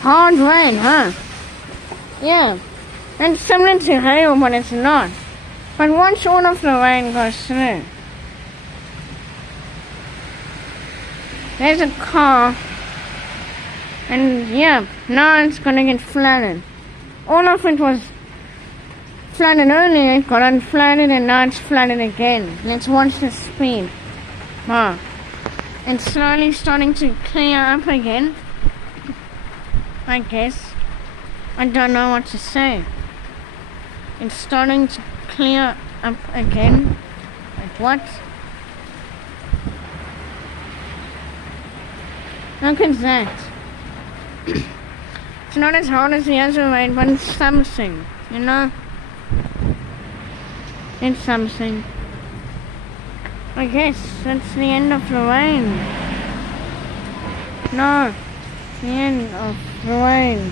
Hard rain, huh? Yeah. And similar to hail, but it's not. But once all of the rain goes through, there's a car, and yeah, now it's gonna get flooded. All of it was flooded earlier, it got unflooded, and now it's flooded again. Let's watch the speed. Wow. It's slowly starting to clear up again. I guess. I don't know what to say. It's starting to clear up again. Like what? Look at that. It's not as hard as the other rain, but it's something, you know? It's something. I guess that's the end of the rain. No, the end of the rain.